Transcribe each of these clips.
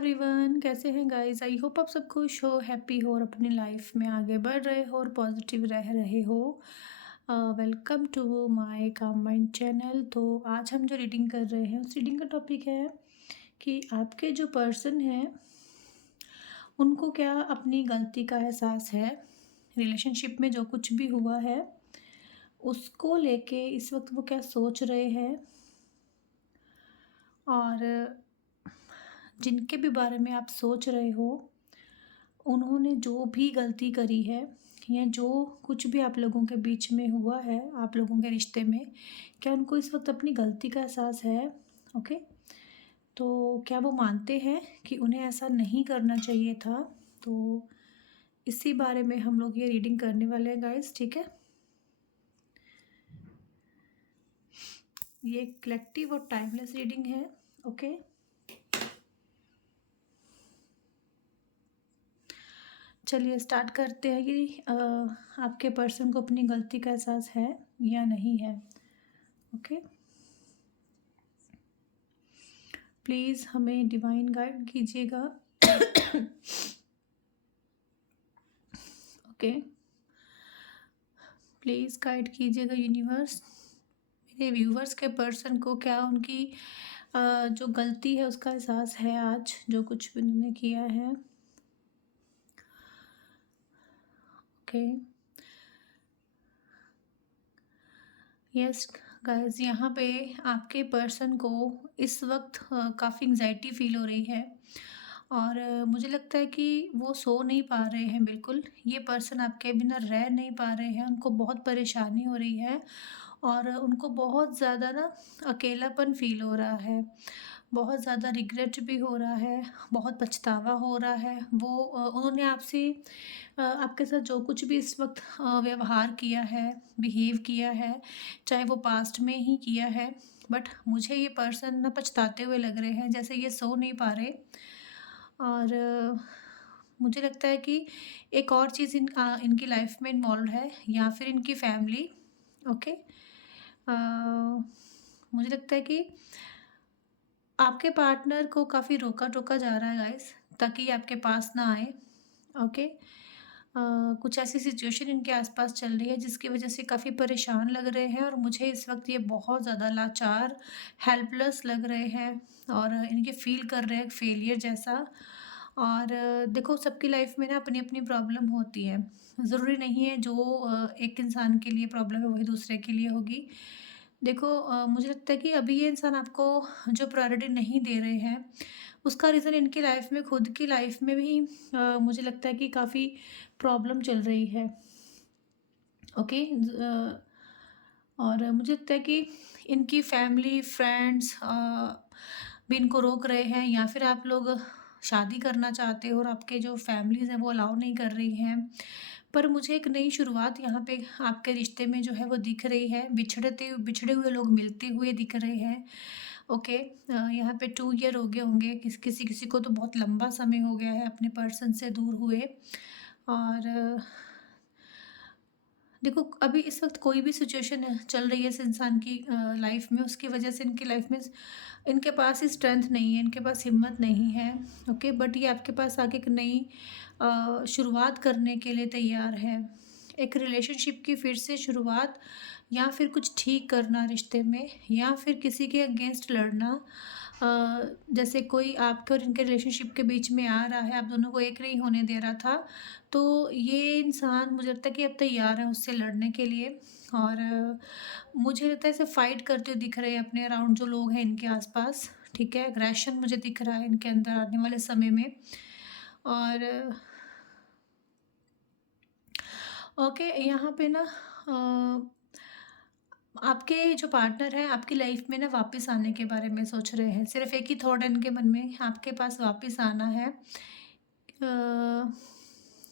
Everyone, कैसे हैं guys? I hope आप सब खुश हो, हैप्पी हो और अपनी लाइफ में आगे बढ़ रहे हो और पॉजिटिव रह रहे हो। Welcome to my calm mind channel. तो आज हम जो रीडिंग कर रहे हैं उस रीडिंग का टॉपिक है कि आपके जो पर्सन हैं उनको क्या अपनी गलती का एहसास है। रिलेशनशिप में जो कुछ भी हुआ है उसको लेके इस वक्त वो क्या सोच रहे हैं, और जिनके भी बारे में आप सोच रहे हो उन्होंने जो भी गलती करी है या जो कुछ भी आप लोगों के बीच में हुआ है, आप लोगों के रिश्ते में, क्या उनको इस वक्त अपनी गलती का एहसास है? ओके, तो क्या वो मानते हैं कि उन्हें ऐसा नहीं करना चाहिए था? तो इसी बारे में हम लोग ये रीडिंग करने वाले हैं गाइस, ठीक है। ये कलेक्टिव और टाइमलेस रीडिंग है। ओके, चलिए स्टार्ट करते हैं कि आपके पर्सन को अपनी गलती का एहसास है या नहीं है। ओके, प्लीज़ हमें डिवाइन गाइड कीजिएगा। ओके, प्लीज़ गाइड कीजिएगा यूनिवर्स। मेरे व्यूवर्स के पर्सन को क्या उनकी जो गलती है उसका एहसास है आज, जो कुछ भी उन्होंने किया है। ओके, यस गाइस, यहाँ पे आपके पर्सन को इस वक्त काफ़ी एंग्जाइटी फील हो रही है और मुझे लगता है कि वो सो नहीं पा रहे हैं बिल्कुल। ये पर्सन आपके बिना रह नहीं पा रहे हैं, उनको बहुत परेशानी हो रही है और उनको बहुत ज़्यादा ना अकेलापन फ़ील हो रहा है, बहुत ज़्यादा रिग्रेट भी हो रहा है, बहुत पछतावा हो रहा है। वो उन्होंने आपसे आपके साथ जो कुछ भी इस वक्त व्यवहार किया है, बिहेव किया है, चाहे वो पास्ट में ही किया है, बट मुझे ये पर्सन ना पछताते हुए लग रहे हैं, जैसे ये सो नहीं पा रहे। और मुझे लगता है कि एक और चीज़ इनकी लाइफ में इन्वॉल्व है या फिर इनकी फैमिली। ओके, मुझे लगता है कि आपके पार्टनर को काफ़ी रोका-टोका जा रहा है गाइस, ताकि ये आपके पास ना आए। ओके, कुछ ऐसी सिचुएशन इनके आसपास चल रही है जिसकी वजह से काफ़ी परेशान लग रहे हैं और मुझे इस वक्त ये बहुत ज़्यादा लाचार, हेल्पलेस लग रहे हैं और इनके फील कर रहे हैं फेलियर जैसा। और देखो, सबकी लाइफ में ना अपनी-अपनी प्रॉब्लम होती है। ज़रूरी नहीं है जो एक इंसान के लिए प्रॉब्लम है वही दूसरे के लिए होगी। देखो, मुझे लगता है कि अभी ये इंसान आपको जो प्रायोरिटी नहीं दे रहे हैं, उसका रीज़न इनकी लाइफ में, खुद की लाइफ में भी मुझे लगता है कि काफ़ी प्रॉब्लम चल रही है। ओके, और मुझे लगता है कि इनकी फैमिली, फ्रेंड्स भी इनको रोक रहे हैं या फिर आप लोग शादी करना चाहते हो और आपके जो फैमिलीज़ हैं वो अलाउ नहीं कर रही हैं। पर मुझे एक नई शुरुआत यहाँ पे आपके रिश्ते में जो है वो दिख रही है। बिछड़े हुए लोग मिलते हुए दिख रहे हैं। ओके, यहाँ पे 2 ईयर हो गए होंगे, किसी को तो बहुत लंबा समय हो गया है अपने पर्सन से दूर हुए। और देखो, अभी इस वक़्त कोई भी सिचुएशन चल रही है इस इंसान की लाइफ़ में, उसकी वजह से इनकी लाइफ़ में इनके पास स्ट्रेंथ नहीं है, इनके पास हिम्मत नहीं है। ओके, बट ये आपके पास आके एक नई शुरुआत करने के लिए तैयार है। एक रिलेशनशिप की फिर से शुरुआत या फिर कुछ ठीक करना रिश्ते में या फिर किसी के अगेंस्ट लड़ना। जैसे कोई आपके और इनके रिलेशनशिप के बीच में आ रहा है, आप दोनों को एक नहीं होने दे रहा था, तो ये इंसान मुझे लगता है कि अब तैयार है उससे लड़ने के लिए। और मुझे लगता है ऐसे फाइट करते हुए दिख रहे हैं अपने अराउंड जो लोग हैं इनके आसपास। ठीक है, एग्रेशन मुझे दिख रहा है इनके अंदर आने वाले समय में। और ओके, यहाँ पे ना आपके जो पार्टनर हैं आपकी लाइफ में ना वापस आने के बारे में सोच रहे हैं। सिर्फ़ एक ही थॉट है इनके मन में, आपके पास वापस आना है।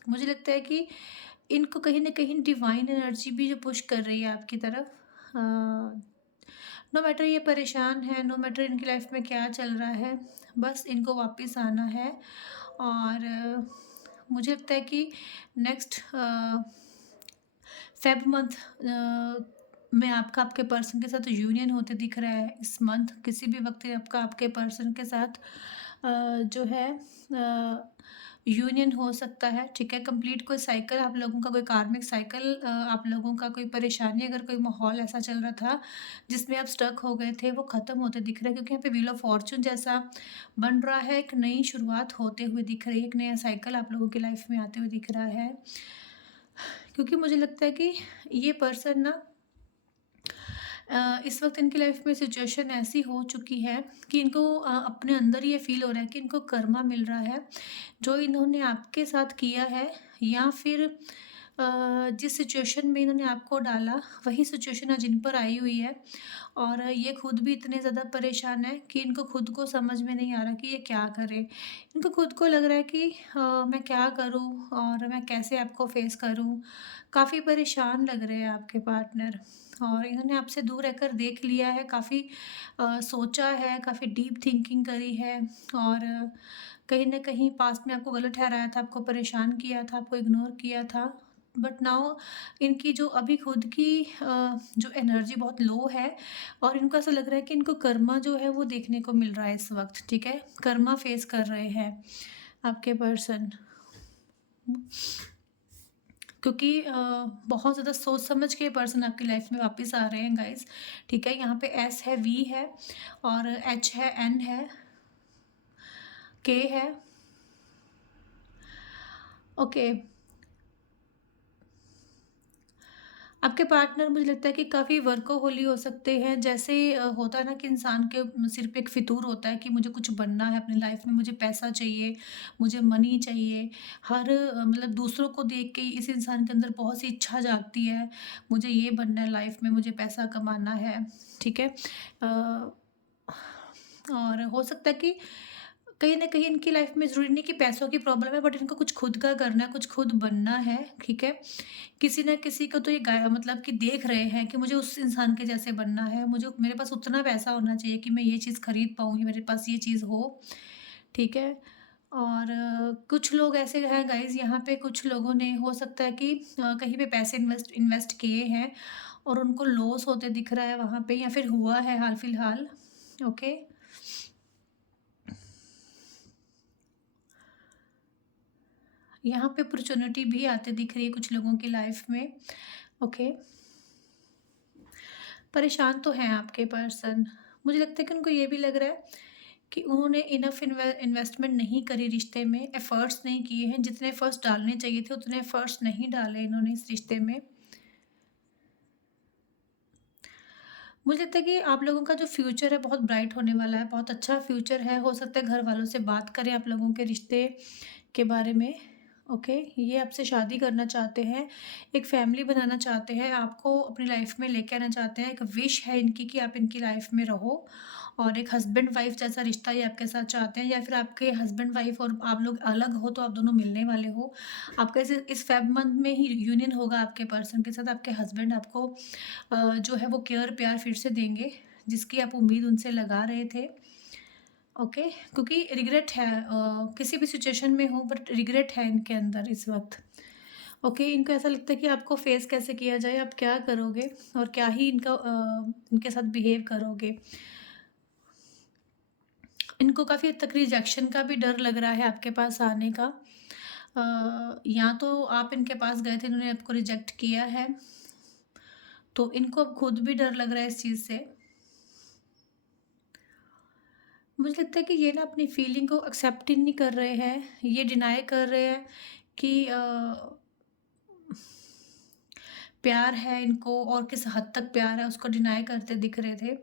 मुझे लगता है कि इनको कहीं न कहीं डिवाइन एनर्जी भी जो पुश कर रही है आपकी तरफ। नो मैटर ये परेशान है, नो मैटर इनकी लाइफ में क्या चल रहा है, बस इनको वापस आना है। और मुझे लगता है कि नेक्स्ट फ़ेब मंथ में आपका आपके पर्सन के साथ यूनियन होते दिख रहा है। इस मंथ किसी भी वक़्त आपका आपके पर्सन के साथ जो है यूनियन हो सकता है, ठीक है? कंप्लीट कोई साइकिल आप लोगों का, कोई कार्मिक साइकिल, आप लोगों का कोई परेशानी, अगर कोई माहौल ऐसा चल रहा था जिसमें आप स्टक हो गए थे, वो ख़त्म होते दिख रहा है, क्योंकि यहाँ पे व्हील ऑफ फॉर्च्यून जैसा बन रहा है, एक नई शुरुआत होते हुए दिख रही है, एक नया साइकिल आप लोगों की लाइफ में आते हुए दिख रहा है। क्योंकि मुझे लगता है कि ये पर्सन ना, इस वक्त इनकी लाइफ में सिचुएशन ऐसी हो चुकी है कि इनको अपने अंदर ये फील हो रहा है कि इनको कर्मा मिल रहा है, जो इन्होंने आपके साथ किया है, या फिर जिस सिचुएशन में इन्होंने आपको डाला, वही सिचुएशन आज इन पर आई हुई है। और ये खुद भी इतने ज़्यादा परेशान है कि इनको खुद को समझ में नहीं आ रहा कि ये क्या करें। इनको खुद को लग रहा है कि मैं क्या करूं और मैं कैसे आपको फेस करूं। काफ़ी परेशान लग रहे हैं आपके पार्टनर, और इन्होंने आपसे दूर रहकर देख लिया है, काफ़ी सोचा है, काफ़ी डीप थिंकिंग करी है, और कहीं न कहीं पास्ट में आपको गलत ठहराया था, आपको परेशान किया था, आपको इग्नोर किया था। बट नाउ इनकी जो अभी खुद की जो एनर्जी बहुत लो है, और इनको ऐसा लग रहा है कि इनको कर्मा जो है वो देखने को मिल रहा है इस वक़्त, ठीक है? कर्मा फेस कर रहे हैं आपके पर्सन। क्योंकि बहुत ज़्यादा सोच समझ के पर्सन आपकी लाइफ में वापस आ रहे हैं गाइस, ठीक है? यहाँ पे एस है, वी है, और एच है, एन है, के है। ओके। आपके पार्टनर मुझे लगता है कि काफ़ी वर्कोहोली हो सकते हैं। जैसे होता है ना कि इंसान के सिर पे एक फितूर होता है कि मुझे कुछ बनना है अपनी लाइफ में, मुझे पैसा चाहिए, मुझे मनी चाहिए। हर मतलब दूसरों को देख के इस इंसान के अंदर बहुत सी इच्छा जागती है, मुझे ये बनना है लाइफ में, मुझे पैसा कमाना है, ठीक है? अ, और हो सकता है कि कहीं न कहीं इनकी लाइफ में ज़रूरी नहीं कि पैसों की प्रॉब्लम है, बट इनको कुछ खुद का करना है, कुछ खुद बनना है, ठीक है? किसी न किसी को तो ये मतलब कि देख रहे हैं कि मुझे उस इंसान के जैसे बनना है, मुझे मेरे पास उतना पैसा होना चाहिए कि मैं ये चीज़ खरीद पाऊँ, मेरे पास ये चीज़ हो, ठीक है? और कुछ लोग ऐसे हैं गाइज़, यहाँ पे कुछ लोगों ने हो सकता है कि कहीं पे पैसे इन्वेस्ट इन्वेस्ट किए हैं और उनको लॉस होते दिख रहा है वहाँ पे, या फिर हुआ है हाल-फिलहाल, ओके? यहाँ पे अपॉर्च्युनिटी भी आते दिख रही है कुछ लोगों की लाइफ में, ओके? परेशान तो हैं आपके पर्सन। मुझे लगता है कि उनको ये भी लग रहा है कि उन्होंने इनफ इन्वेस्टमेंट नहीं करी रिश्ते में, एफर्ट्स नहीं किए हैं, जितने एफर्ट्स डालने चाहिए थे उतने एफर्ट्स नहीं डाले इन्होंने इस रिश्ते में। मुझे लगता है कि आप लोगों का जो फ्यूचर है बहुत ब्राइट होने वाला है, बहुत अच्छा फ्यूचर है। हो सकता है घर वालों से बात करें आप लोगों के रिश्ते के बारे में, ओके? ये आपसे शादी करना चाहते हैं, एक फैमिली बनाना चाहते हैं, आपको अपनी लाइफ में लेके आना चाहते हैं। एक विश है इनकी कि आप इनकी लाइफ में रहो, और एक हस्बैंड वाइफ जैसा रिश्ता ये आपके साथ चाहते हैं, या फिर आपके हस्बैंड वाइफ और आप लोग अलग हो तो आप दोनों मिलने वाले हो। आपका इस फेब मंथ में ही यूनियन होगा आपके पर्सन के साथ। आपके हस्बैंड आपको जो है वो केयर प्यार फिर से देंगे, जिसकी आप उम्मीद उनसे लगा रहे थे, ओके? क्योंकि रिग्रेट है, किसी भी सिचुएशन में हो, बट रिग्रेट है इनके अंदर इस वक्त, ओके? इनको ऐसा लगता है कि आपको फेस कैसे किया जाए, आप क्या करोगे, और क्या ही इनके साथ बिहेव करोगे। इनको काफ़ी हद तक रिजेक्शन का भी डर लग रहा है आपके पास आने का। या तो आप इनके पास गए थे, इन्होंने आपको रिजेक्ट किया है, तो इनको अब खुद भी डर लग रहा है इस चीज़ से। मुझे लगता है कि ये ना अपनी फीलिंग को एक्सेप्ट ही नहीं कर रहे हैं, ये डिनाई कर रहे हैं कि प्यार है इनको, और किस हद तक प्यार है उसको डिनाई करते दिख रहे थे।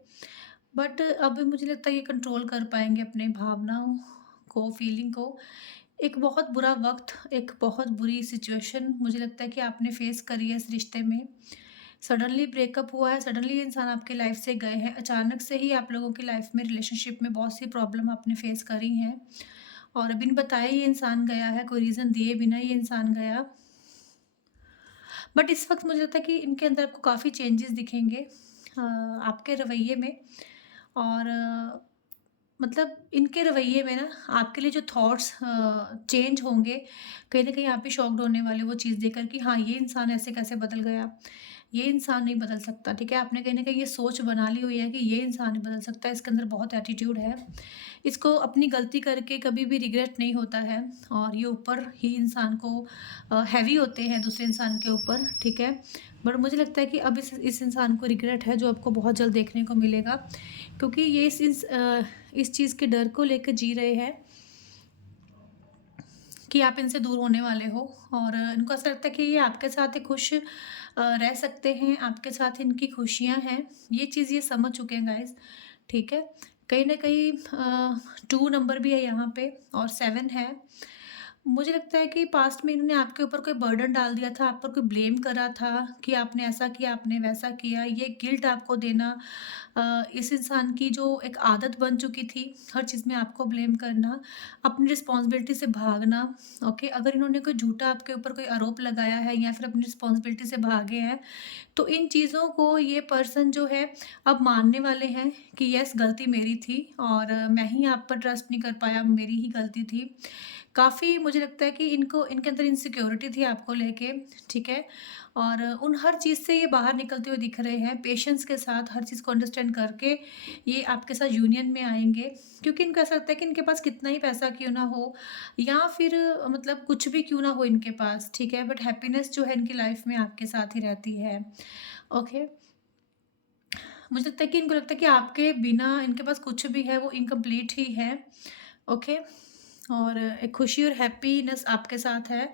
बट अब मुझे लगता है ये कंट्रोल कर पाएँगे अपने भावनाओं को, फीलिंग को। एक बहुत बुरा वक़्त, एक बहुत बुरी सिचुएशन मुझे लगता है कि आपने फेस करी है इस रिश्ते में। सडनली ब्रेकअप हुआ है, सडनली ये इंसान आपकी लाइफ़ से गए हैं, अचानक से ही आप लोगों की लाइफ़ में, रिलेशनशिप में बहुत सी प्रॉब्लम आपने फेस करी हैं, और बिन बताए ये इंसान गया है, कोई रीज़न दिए बिना ये इंसान गया। बट इस वक़्त मुझे लगता है कि इनके अंदर आपको काफ़ी चेंजेस दिखेंगे आपके रवैये में, और मतलब इनके रवैये में ना आपके लिए जो थॉट्स चेंज होंगे, कहीं न कहीं आप भी शॉक्ड होने वाले वो चीज़ देखकर कि हाँ, ये इंसान ऐसे कैसे बदल गया। ये इंसान नहीं बदल सकता, ठीक है? आपने कहीं न कहीं ये सोच बना ली हुई है कि ये इंसान नहीं बदल सकता, इसके अंदर बहुत एटीट्यूड है। इसको अपनी गलती करके कभी भी रिग्रेट नहीं होता है और ये ऊपर ही इंसान को हैवी होते हैं दूसरे इंसान के ऊपर, ठीक है? बट मुझे लगता है कि अब इस इंसान को रिग्रेट है जो आपको बहुत जल्द देखने को मिलेगा, क्योंकि ये इस चीज़ के डर को लेके जी रहे हैं कि आप इनसे दूर होने वाले हो और इनको ऐसा लगता है कि ये आपके साथ ही खुश रह सकते हैं, आपके साथ इनकी खुशियाँ हैं। ये चीज़ ये समझ चुके हैं गाइज़, ठीक है? कहीं न कहीं 2 नंबर भी है यहाँ पे और 7 है। मुझे लगता है कि पास्ट में इन्होंने आपके ऊपर कोई बर्डन डाल दिया था, आप पर कोई ब्लेम करा था कि आपने ऐसा किया, आपने वैसा किया। ये गिल्ट आपको देना इस इंसान की जो एक आदत बन चुकी थी, हर चीज़ में आपको ब्लेम करना, अपनी रिस्पॉन्सिबिलिटी से भागना, ओके? अगर इन्होंने कोई झूठा आपके ऊपर कोई आरोप लगाया है या फिर अपनी रिस्पॉन्सिबिलिटी से भागे हैं, तो इन चीज़ों को ये पर्सन जो है अब मानने वाले हैं कि यस गलती मेरी थी और मैं ही आप पर ट्रस्ट नहीं कर पाया, मेरी ही गलती थी। काफ़ी मुझे लगता है कि इनको इनके अंदर इनसिक्योरिटी थी आपको लेके, ठीक है? और उन हर चीज़ से ये बाहर निकलते हुए दिख रहे हैं, पेशेंस के साथ हर चीज़ को अंडरस्टैंड करके ये आपके साथ यूनियन में आएँगे, क्योंकि इनको ऐसा लगता है कि इनके पास कितना ही पैसा क्यों ना हो या फिर मतलब कुछ भी क्यों ना हो इनके पास, ठीक है? बट हैप्पीनेस जो है इनकी लाइफ़ में आपके साथ ही रहती है, ओके? मुझे लगता है कि इनको लगता है कि आपके बिना इनके पास कुछ भी है वो इनकम्प्लीट ही है, ओके? और एक खुशी और हैप्पीनेस आपके साथ है।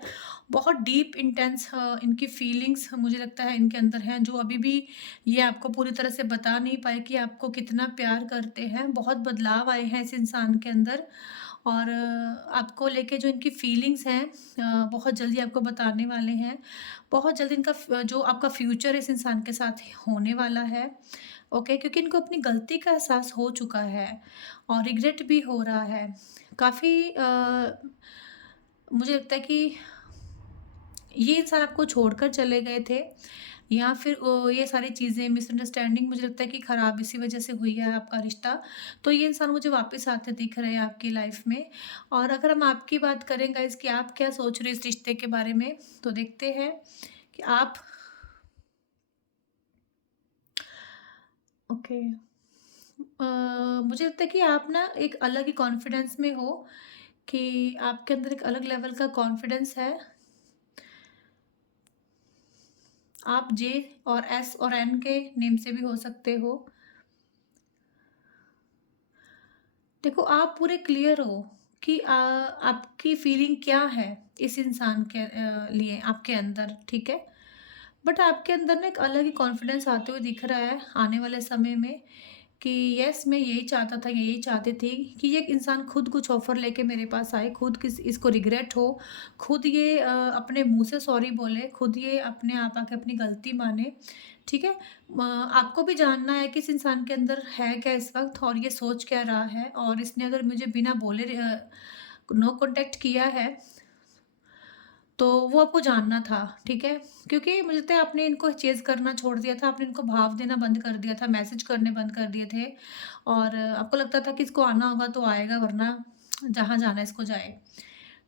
बहुत डीप इंटेंस इनकी फीलिंग्स मुझे लगता है इनके अंदर हैं, जो अभी भी ये आपको पूरी तरह से बता नहीं पाए कि आपको कितना प्यार करते हैं। बहुत बदलाव आए हैं इस इंसान के अंदर और आपको लेके जो इनकी फीलिंग्स हैं बहुत जल्दी आपको बताने वाले हैं। बहुत जल्दी इनका जो आपका फ्यूचर इस इंसान के साथ होने वाला है, ओके? क्योंकि इनको अपनी गलती का एहसास हो चुका है और रिग्रेट भी हो रहा है। काफ़ी मुझे लगता है कि ये इंसान आपको छोड़कर चले गए थे या फिर ये सारी चीज़ें मिसअंडरस्टैंडिंग मुझे लगता है कि ख़राब इसी वजह से हुई है आपका रिश्ता। तो ये इंसान मुझे वापस आते दिख रहे हैं आपकी लाइफ़ में। और अगर हम आपकी बात करें गाइज़ कि आप क्या सोच रहे हैं इस रिश्ते के बारे में, तो देखते हैं कि आप ओके। मुझे लगता है कि आप ना एक अलग ही कॉन्फिडेंस में हो कि आपके अंदर एक अलग लेवल का कॉन्फिडेंस है। आप जे और एस और एन के नेम से भी हो सकते हो। देखो आप पूरे क्लियर हो कि आपकी फीलिंग क्या है इस इंसान के लिए आपके अंदर, ठीक है? बट आपके अंदर ना एक अलग ही कॉन्फिडेंस आते हुए दिख रहा है आने वाले समय में कि यस मैं यही चाहता था, यही चाहती थी कि ये इंसान खुद कुछ ऑफ़र लेके मेरे पास आए, खुद किस इसको रिग्रेट हो, खुद ये अपने मुँह से सॉरी बोले, खुद ये अपने आप आके अपनी गलती माने, ठीक है? आपको भी जानना है कि इस इंसान के अंदर है क्या इस वक़्त और ये सोच क्या रहा है और इसने अगर मुझे बिना बोले नो कॉन्टैक्ट किया है तो वो आपको जानना था, ठीक है? क्योंकि मुझे लगता है आपने इनको चेज़ करना छोड़ दिया था, आपने इनको भाव देना बंद कर दिया था, मैसेज करने बंद कर दिए थे और आपको लगता था कि इसको आना होगा तो आएगा वरना जहाँ जाना है इसको जाए,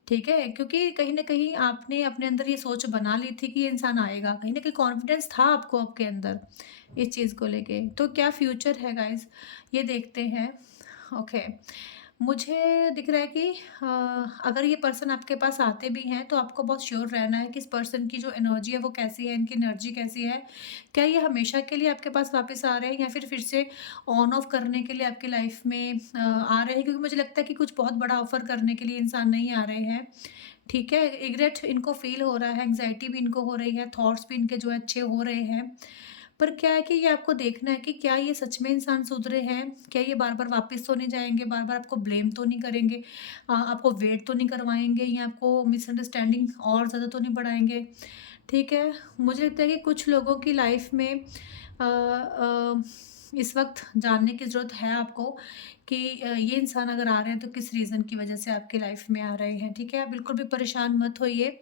ठीक है? क्योंकि कहीं न कहीं आपने अपने अंदर ये सोच बना ली थी कि ये इंसान आएगा, कहीं न कहीं कॉन्फिडेंस था आपको आपके अंदर इस चीज़ को लेके। तो क्या फ्यूचर है गाइज़, ये देखते हैं, ओके। मुझे दिख रहा है कि अगर ये पर्सन आपके पास आते भी हैं तो आपको बहुत श्योर रहना है कि इस पर्सन की जो एनर्जी है वो कैसी है, इनकी एनर्जी कैसी है। क्या ये हमेशा के लिए आपके पास वापस आ रहे हैं या फिर से ऑन ऑफ करने के लिए आपकी लाइफ में आ रहे हैं? क्योंकि मुझे लगता है कि कुछ बहुत बड़ा ऑफ़र करने के लिए इंसान नहीं आ रहे हैं, ठीक है? रिग्रेट इनको फ़ील हो रहा है, एंग्ज़ायटी भी इनको हो रही है, थॉट्स भी इनके जो है अच्छे हो रहे हैं। पर क्या है कि ये आपको देखना है कि क्या ये सच में इंसान सुधरे हैं? क्या ये बार-बार वापस तो नहीं जाएँगे, बार-बार आपको ब्लेम तो नहीं करेंगे, आपको वेट तो नहीं करवाएँगे या आपको मिसअंडरस्टैंडिंग और ज़्यादा तो नहीं बढ़ाएँगे, ठीक है? मुझे लगता है कि कुछ लोगों की लाइफ़ में इस वक़्त जानने की ज़रूरत है आपको कि ये इंसान अगर आ रहे हैं तो किस रीज़न की वज़ह से आपकी लाइफ़ में आ रहे हैं, ठीक है? आप बिल्कुल भी परेशान मत होइए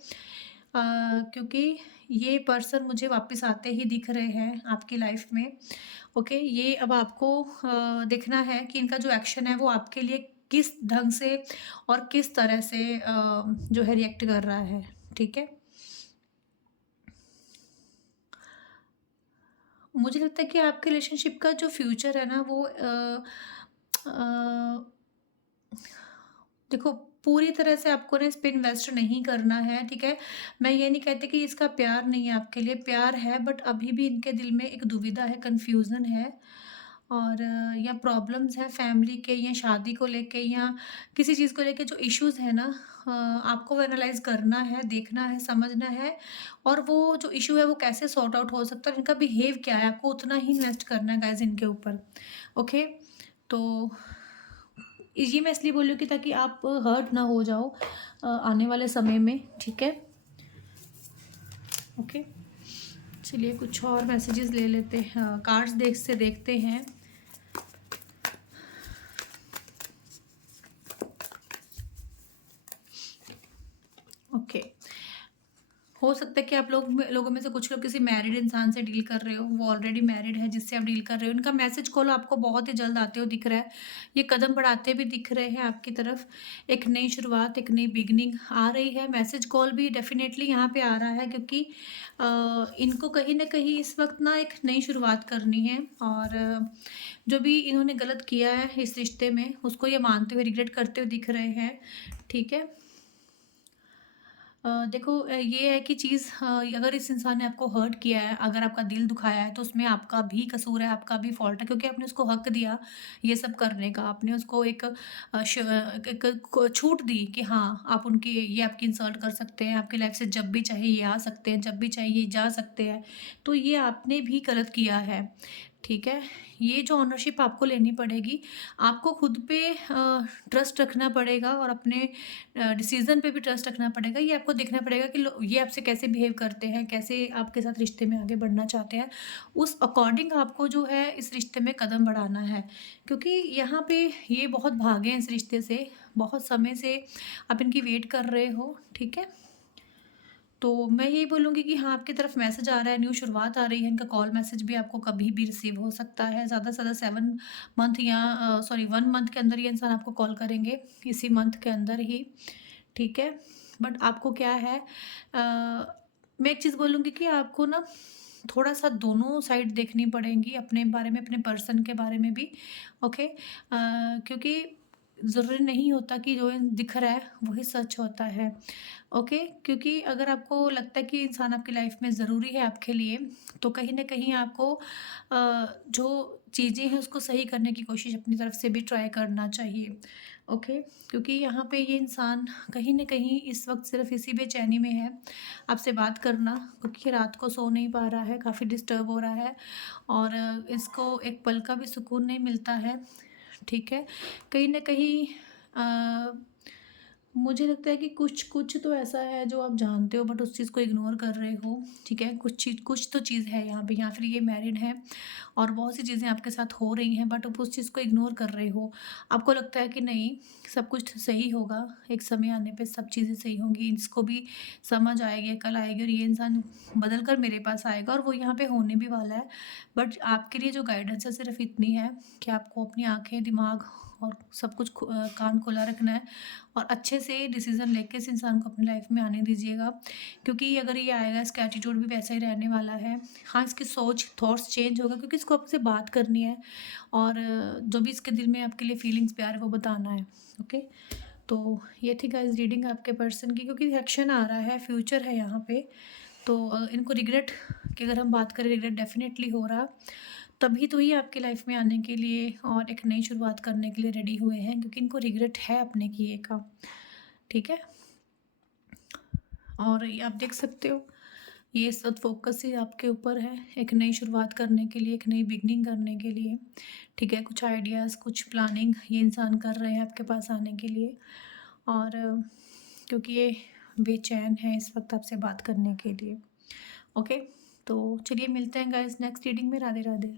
क्योंकि ये पर्सन मुझे वापस आते ही दिख रहे हैं आपकी लाइफ में। ओके, ये अब आपको देखना है कि इनका जो एक्शन है वो आपके लिए किस ढंग से और किस तरह से जो है रिएक्ट कर रहा है, ठीक है? मुझे लगता है कि आपके रिलेशनशिप का जो फ्यूचर है ना वो देखो, पूरी तरह से आपको ना इस पे इन्वेस्ट नहीं करना है, ठीक है? मैं ये नहीं कहती कि इसका प्यार नहीं है आपके लिए, प्यार है बट अभी भी इनके दिल में एक दुविधा है, कन्फ्यूज़न है और या प्रॉब्लम्स हैं फैमिली के या शादी को लेके या किसी चीज़ को लेके जो इश्यूज़ हैं ना, आपको वो एनालाइज़ करना है, देखना है, समझना है और वो जो इश्यू है वो कैसे सॉर्ट आउट हो सकता है और इनका बिहेव क्या है, आपको उतना ही इन्वेस्ट करना है गाइज़ इनके ऊपर, ओके? तो ये मैं इसलिए बोल रही हूँ कि ताकि आप हर्ट ना हो जाओ आने वाले समय में, ठीक है? ओके, चलिए कुछ और मैसेजेस ले लेते हैं, कार्ड्स देखते हैं। ओके, हो सकता है कि आप लोगों में से कुछ लोग किसी मैरिड इंसान से डील कर रहे हो, वो ऑलरेडी मैरिड है जिससे आप डील कर रहे हो। उनका मैसेज कॉल आपको बहुत ही जल्द आते हुए दिख रहा है। ये कदम बढ़ाते भी दिख रहे हैं आपकी तरफ। एक नई शुरुआत, एक नई बिगिनिंग आ रही है। मैसेज कॉल भी डेफ़िनेटली यहाँ पे आ रहा है क्योंकि इनको कहीं न कहीं इस वक़्त ना एक नई शुरुआत करनी है और जो भी इन्होंने गलत किया है इस रिश्ते में, उसको ये मानते हुए, रिग्रेट करते हुए दिख रहे हैं। ठीक है? देखो, ये है कि चीज़, अगर इस इंसान ने आपको हर्ट किया है, अगर आपका दिल दुखाया है, तो उसमें आपका भी कसूर है, आपका भी फ़ॉल्ट है क्योंकि आपने उसको हक दिया ये सब करने का। आपने उसको एक एक को छूट दी कि हाँ, आप उनकी ये आपकी इंसल्ट कर सकते हैं, आपकी लाइफ़ से जब भी चाहे ये आ सकते हैं, जब भी चाहे ये जा सकते हैं। तो ये आपने भी गलत किया है, ठीक है? ये जो ओनरशिप आपको लेनी पड़ेगी, आपको खुद पे ट्रस्ट रखना पड़ेगा और अपने डिसीज़न पे भी ट्रस्ट रखना पड़ेगा। ये आपको देखना पड़ेगा कि लो ये आपसे कैसे बिहेव करते हैं, कैसे आपके साथ रिश्ते में आगे बढ़ना चाहते हैं। उस अकॉर्डिंग आपको जो है इस रिश्ते में कदम बढ़ाना है। क्योंकि यहाँ पे ये बहुत भागे हैं इस रिश्ते से, बहुत समय से आप इनकी वेट कर रहे हो, ठीक है? तो मैं यही बोलूँगी कि हाँ, आपकी तरफ मैसेज आ रहा है, न्यू शुरुआत आ रही है, इनका कॉल मैसेज भी आपको कभी भी रिसीव हो सकता है। ज़्यादा से ज़्यादा 7 मंथ या 1 मंथ के अंदर ये इंसान आपको कॉल करेंगे, इसी मंथ के अंदर ही, ठीक है? बट आपको क्या है, मैं एक चीज़ बोलूँगी कि आपको ना थोड़ा-सा दोनों साइड देखनी पड़ेंगी, अपने बारे में, अपने पर्सन के बारे में भी, ओके? क्योंकि ज़रूरी नहीं होता कि जो दिख रहा है, वही सच होता है। ओके, क्योंकि अगर आपको लगता है कि इंसान आपकी लाइफ में ज़रूरी है आपके लिए, तो कहीं न कहीं आपको जो चीज़ें हैं उसको सही करने की कोशिश अपनी तरफ से भी ट्राई करना चाहिए। ओके, क्योंकि यहाँ पे ये इंसान कहीं न कहीं इस वक़्त सिर्फ़ इसी बेचैनी में है, आपसे बात करना, क्योंकि रात को सो नहीं पा रहा है, काफ़ी डिस्टर्ब हो रहा है और इसको एक पल का भी सुकून नहीं मिलता है, ठीक है? कहीं न कहीं अ मुझे लगता है कि कुछ कुछ तो ऐसा है जो आप जानते हो बट उस चीज़ को इग्नोर कर रहे हो, ठीक है? कुछ तो चीज़ है यहाँ पे, या फिर ये मैरिड है और बहुत सी चीज़ें आपके साथ हो रही हैं बट आप उस चीज़ को इग्नोर कर रहे हो। आपको लगता है कि नहीं, सब कुछ सही होगा, एक समय आने पे सब चीज़ें सही होंगी, इसको भी समझ आएगी, अकल आएगी और ये इंसान बदल कर मेरे पास आएगा और वो यहाँ पे होने भी वाला है। बट आपके लिए जो गाइडेंस है सिर्फ़ इतनी है कि आपको अपनी आँखें, दिमाग और सब कुछ कान खुला रखना है और अच्छे से डिसीज़न लेके इस इंसान को अपनी लाइफ में आने दीजिएगा, क्योंकि अगर ये आएगा इसका एटीट्यूड भी वैसा ही रहने वाला है। हाँ, इसकी सोच, थॉट्स चेंज होगा क्योंकि इसको आपसे बात करनी है और जो भी इसके दिल में आपके लिए फीलिंग्स, प्यार है वो बताना है। ओके? तो ये थी गाइस रीडिंग आपके पर्सन की, क्योंकि एक्शन आ रहा है, फ्यूचर है यहाँ पे। तो इनको रिग्रेट की अगर हम बात करें, रिग्रेट डेफ़िनेटली हो रहा, तभी तो ये आपकी लाइफ में आने के लिए और एक नई शुरुआत करने के लिए रेडी हुए हैं, क्योंकि इनको रिग्रेट है अपने किए का, ठीक है? और ये आप देख सकते हो, ये सब फ़ोकस ही आपके ऊपर है, एक नई शुरुआत करने के लिए, एक नई बिगिनिंग करने के लिए, ठीक है? कुछ आइडियाज़, कुछ प्लानिंग ये इंसान कर रहे हैं आपके पास आने के लिए और क्योंकि ये बेचैन है इस वक़्त आपसे बात करने के लिए। ओके? तो चलिए मिलते हैं गाइज़ नेक्स्ट रीडिंग में। राधे, राधे।